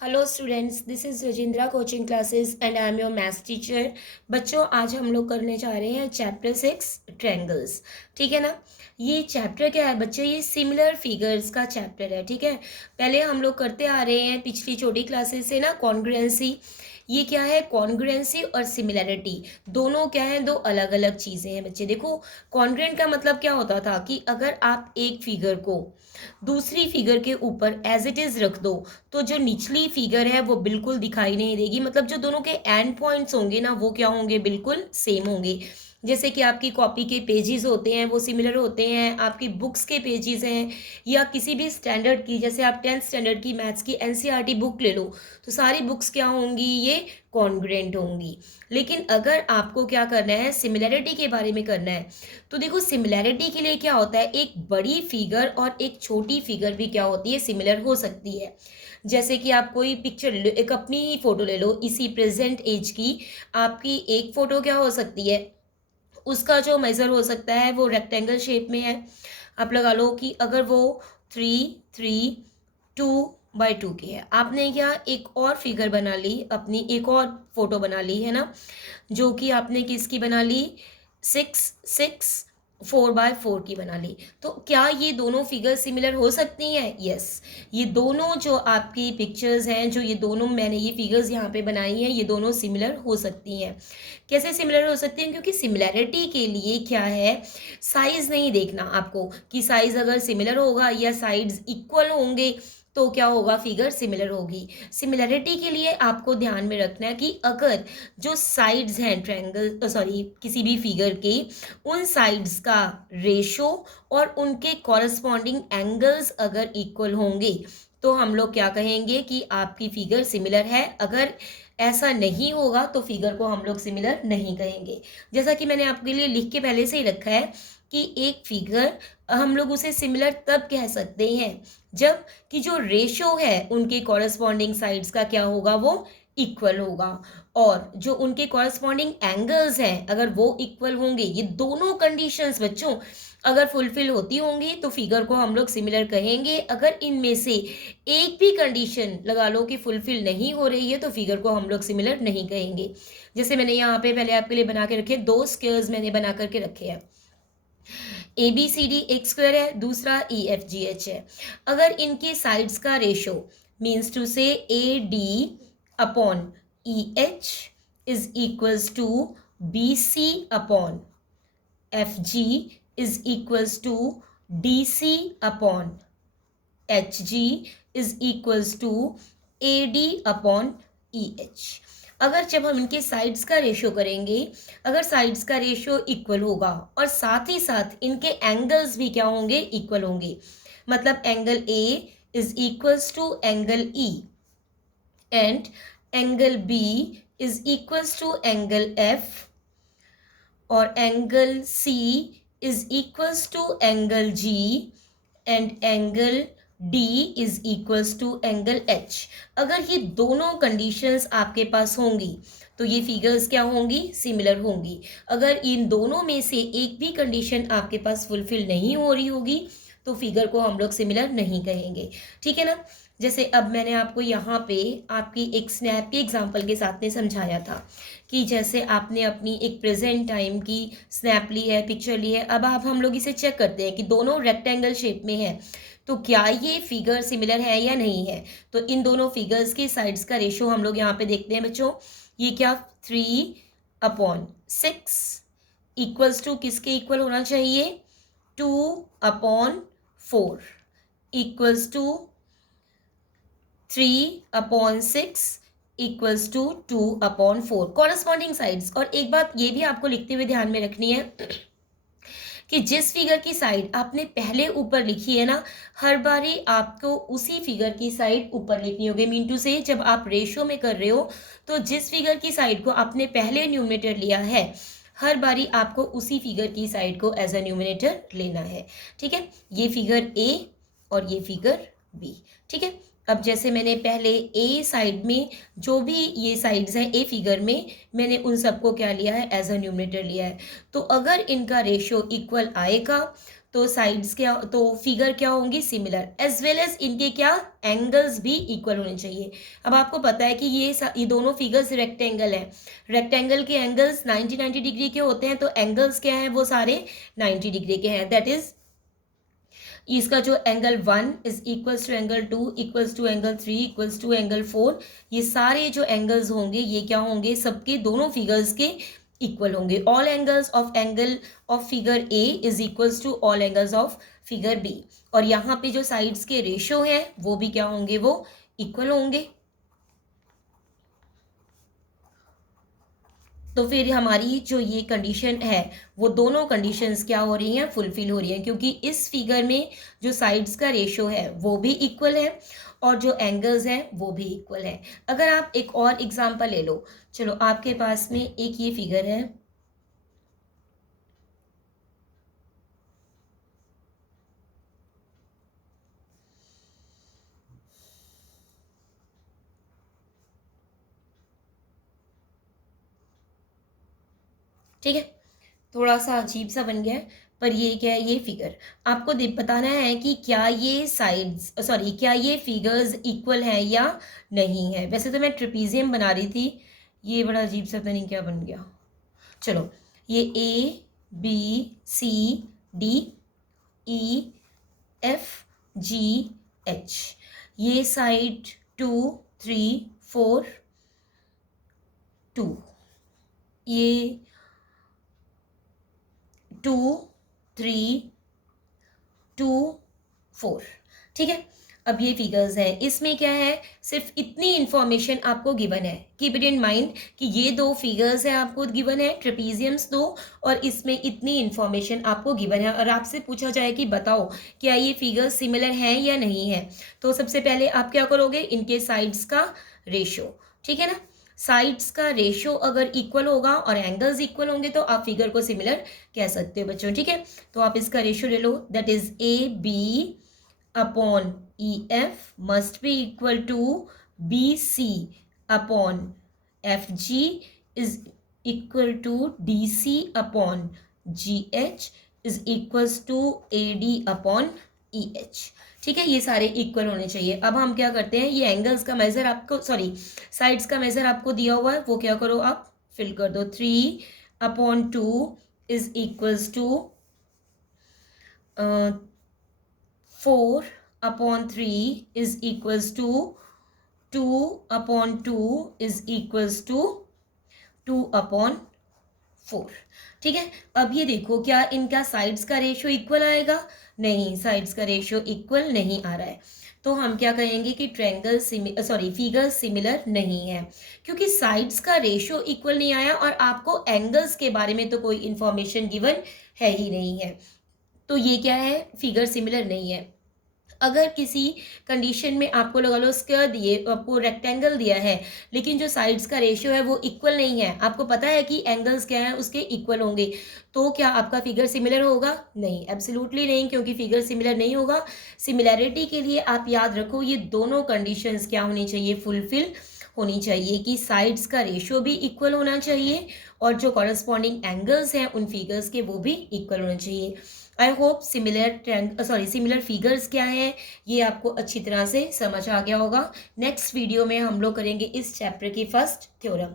Hello students, this is Rajindra coaching classes and I am your maths teacher. बच्चों, आज हम लोग करने जा रहे हैं चैप्टर 6 ट्रायंगल्स। ठीक है ना। ये चैप्टर क्या है बच्चे? ये सिमिलर फिगर्स का चैप्टर है। ठीक है। पहले हम लोग करते आ रहे हैं पिछली छोटी क्लासेस से ना कॉन्ग्रुएंसी। ये क्या है? कॉन्ग्रुएंसी और सिमिलैरिटी दोनों क्या है? दो अलग अलग चीज़ें हैं बच्चे। देखो, कॉन्ग्रुएंट का मतलब क्या होता था कि अगर आप एक फिगर को दूसरी फिगर के ऊपर एज इट इज़ रख दो तो जो निचली फिगर है वो बिल्कुल दिखाई नहीं देगी। मतलब जो दोनों के एंड पॉइंट्स होंगे ना वो क्या होंगे? बिल्कुल सेम होंगे। जैसे कि आपकी कॉपी के पेजेस होते हैं वो सिमिलर होते हैं, आपकी बुक्स के पेजेस हैं, या किसी भी स्टैंडर्ड की, जैसे आप 10th स्टैंडर्ड की मैथ्स की एनसीईआरटी बुक ले लो तो सारी बुक्स क्या होंगी? ये कॉन्ग्रुएंट होंगी। लेकिन अगर आपको क्या करना है, सिमिलैरिटी के बारे में करना है, तो देखो सिमिलैरिटी के लिए क्या होता है, एक बड़ी फिगर और एक छोटी फिगर भी क्या होती है? सिमिलर हो सकती है। जैसे कि आप कोई पिक्चर एक अपनी ही फोटो ले लो इसी प्रेजेंट एज की। आपकी एक फोटो क्या हो सकती है? उसका जो मेजर हो सकता है वो रेक्टेंगल शेप में है। आप लगा लो कि अगर वो 3 3 2 बाई 2 की है, आपने क्या एक और फिगर बना ली, अपनी एक और फोटो बना ली है ना, जो कि आपने किसकी बना ली? 6 6 4 बाय 4 की बना ली। तो क्या ये दोनों फिगर सिमिलर हो सकती हैं? यस। ये दोनों जो आपकी पिक्चर्स हैं, जो ये दोनों मैंने ये फिगर्स यहाँ पे बनाई हैं, ये दोनों सिमिलर हो सकती हैं। कैसे सिमिलर हो सकती हैं? क्योंकि सिमिलैरिटी के लिए क्या है, साइज नहीं देखना आपको कि साइज अगर सिमिलर होगा या साइड्स इक्वल होंगे तो क्या होगा? फिगर सिमिलर होगी। सिमिलैरिटी के लिए आपको ध्यान में रखना है कि अगर जो साइड्स हैं ट्रायंगल, सॉरी, किसी भी फिगर के, उन साइड्स का रेशो और उनके कॉरस्पॉन्डिंग एंगल्स अगर इक्वल होंगे तो हम लोग क्या कहेंगे कि आपकी फिगर सिमिलर है। अगर ऐसा नहीं होगा तो फिगर को हम लोग सिमिलर नहीं कहेंगे। जैसा कि मैंने आपके लिए लिख के पहले से ही रखा है कि एक फिगर हम लोग उसे सिमिलर तब कह सकते हैं जब कि जो रेशो है उनके कॉरस्पॉन्डिंग साइड्स का क्या होगा? वो इक्वल होगा। और जो उनके कॉरस्पॉन्डिंग एंगल्स हैं अगर वो इक्वल होंगे, ये दोनों कंडीशंस बच्चों अगर फुलफिल होती होंगी तो फिगर को हम लोग सिमिलर कहेंगे। अगर इनमें से एक भी कंडीशन लगा लो कि फुलफिल नहीं हो रही है तो फिगर को हम लोग सिमिलर नहीं कहेंगे। जैसे मैंने यहाँ पे पहले आपके लिए बना के रखे, दो स्क्वायर्स मैंने बना करके रखे हैं। ए बी सी डी एक स्क्वायर है, दूसरा ई एफ जी एच है। अगर इनके साइड्स का ratio means to say A D upon E H is equals to B C upon F G is equals to D C upon H G is equals to A D upon E H. अगर जब हम इनके sides का ratio करेंगे, अगर sides का ratio equal होगा और साथ ही साथ इनके एंगल्स भी क्या होंगे? इक्वल होंगे। मतलब angle A is equals to angle E and angle B is equals to angle F और angle C is equals to angle G and angle D is equals to angle H। अगर ये दोनों conditions आपके पास होंगी तो ये figures क्या होंगी? सिमिलर होंगी। अगर इन दोनों में से एक भी कंडीशन आपके पास फुलफिल नहीं हो रही होगी तो फिगर को हम लोग सिमिलर नहीं कहेंगे। ठीक है ना। जैसे अब मैंने आपको यहाँ पे आपकी एक स्नैप के एग्जाम्पल के साथ में समझाया था कि जैसे आपने अपनी एक प्रेजेंट टाइम की स्नैप ली है, पिक्चर ली है। अब आप हम लोग इसे चेक करते हैं कि दोनों रेक्टेंगल शेप में है तो क्या ये फिगर सिमिलर है या नहीं है। तो इन दोनों फिगर्स के साइड्स का रेशो हम लोग यहाँ पे देखते हैं बच्चों। ये क्या? 3/6 इक्वल्स टू किसके इक्वल होना चाहिए? 2/4 equals to 3/6 equals to 2/4 corresponding sides. और एक बात ये भी आपको लिखते हुए ध्यान में रखनी है कि जिस फिगर की साइड आपने पहले ऊपर लिखी है ना, हर बारी आपको उसी फिगर की साइड ऊपर लिखनी होगी। मीन टू से जब आप रेशियो में कर रहे हो तो जिस फिगर की साइड को आपने पहले न्यूमरेटर लिया है, हर बारी आपको उसी फिगर की साइड को एज अ न्यूमरेटर लेना है। ठीक है। ये फिगर ए और ये फिगर बी। ठीक है। अब जैसे मैंने पहले ए साइड में जो भी ये साइड्स हैं ए फिगर में, मैंने उन सबको क्या लिया है? एज अ न्यूमरेटर लिया है। तो अगर इनका रेशियो इक्वल आएगा तो साइड्स क्या, तो फिगर क्या होंगी, सिमिलर, एज वेल एज इनके क्या, एंगल्स भी इक्वल होने चाहिए। अब आपको पता है कि ये दोनों फिगर्स रेक्टेंगल है, रेक्टेंगल के एंगल्स 90 डिग्री के होते हैं, तो एंगल्स क्या हैं, वो सारे 90 डिग्री के हैं। दैट इज इसका जो angle 1 is equals to angle 2 equals to angle 3 equals to angle 4, ये सारे जो एंगल्स होंगे ये क्या होंगे, सबके दोनों फिगर्स के इक्वल होंगे। All angles of angle of figure A is equals to all angles of figure B, और यहाँ पे जो साइड्स के रेशो हैं वो भी क्या होंगे, वो इक्वल होंगे। तो फिर हमारी जो ये कंडीशन है वो दोनों कंडीशंस क्या हो रही हैं, फुलफिल हो रही हैं, क्योंकि इस फिगर में जो साइड्स का रेशो है वो भी इक्वल है और जो एंगल्स हैं वो भी इक्वल है। अगर आप एक और एग्जांपल ले लो, चलो आपके पास में एक ये फिगर है, ठीक है, थोड़ा सा अजीब सा बन गया है, पर ये क्या है, ये फिगर आपको बताना है कि क्या ये साइड्स, सॉरी, क्या ये फिगर्स इक्वल हैं या नहीं है। वैसे तो मैं ट्रेपीजियम बना रही थी, ये बड़ा अजीब सा पता नहीं क्या बन गया। चलो, ये A B C D E F G H, ये साइड 2 3 4 2, ये 2 3 2 4, ठीक है। अब ये फिगर्स हैं, इसमें क्या है, सिर्फ इतनी इंफॉर्मेशन आपको गिवन है, कीप इट इन माइंड कि ये दो फिगर्स हैं आपको गिवन है, ट्रेपीजियम्स दो, और इसमें इतनी इंफॉर्मेशन आपको गिवन है, और आपसे पूछा जाए कि बताओ क्या ये फिगर्स सिमिलर हैं या नहीं है, तो सबसे पहले आप क्या करोगे, इनके साइड्स का रेशो, ठीक है ना, साइड्स का रेशो अगर इक्वल होगा और एंगल्स इक्वल होंगे तो आप फिगर को सिमिलर कह सकते हो बच्चों, ठीक है। तो आप इसका रेशो ले लो, that is A B upon E F must be equal to B C upon F G is equal to D C upon G H is equals to A D upon E H, ठीक है। ये सारे equal होने चाहिए। अब हम क्या करते हैं, ये एंगल्स का मेजर आपको, सॉरी, साइड्स का मेजर आपको दिया हुआ है, वो क्या करो, आप फिल कर दो, 3/2 is equals to 4/3 is equals to 2/2 is equals to 2/4, ठीक है। अब ये देखो, क्या इनका साइड्स का रेशियो इक्वल आएगा, नहीं, साइड्स का रेशियो इक्वल नहीं आ रहा है, तो हम क्या कहेंगे कि ट्रायंगल फिगर सिमिलर नहीं है, क्योंकि साइड्स का रेशियो इक्वल नहीं आया और आपको एंगल्स के बारे में तो कोई इंफॉर्मेशन गिवन है ही नहीं है, तो ये क्या है, फिगर सिमिलर नहीं है। अगर किसी कंडीशन में आपको लगा लो स्क्वायर दिए, आपको रेक्टेंगल दिया है, लेकिन जो साइड्स का रेशियो है वो इक्वल नहीं है, आपको पता है कि एंगल्स क्या है उसके इक्वल होंगे, तो क्या आपका फिगर सिमिलर होगा, नहीं, एब्सोल्युटली नहीं, क्योंकि फिगर सिमिलर नहीं होगा। सिमिलैरिटी के लिए आप याद रखो ये दोनों कंडीशंस क्या होनी चाहिए, फुलफिल होनी चाहिए, कि साइड्स का रेशियो भी इक्वल होना चाहिए और जो कॉरस्पॉन्डिंग एंगल्स हैं उन फिगर्स के वो भी इक्वल होने चाहिए। आई होप सिमिलर फिगर्स क्या हैं ये आपको अच्छी तरह से समझ आ गया होगा। नेक्स्ट वीडियो में हम लोग करेंगे इस चैप्टर की फर्स्ट थ्योरम।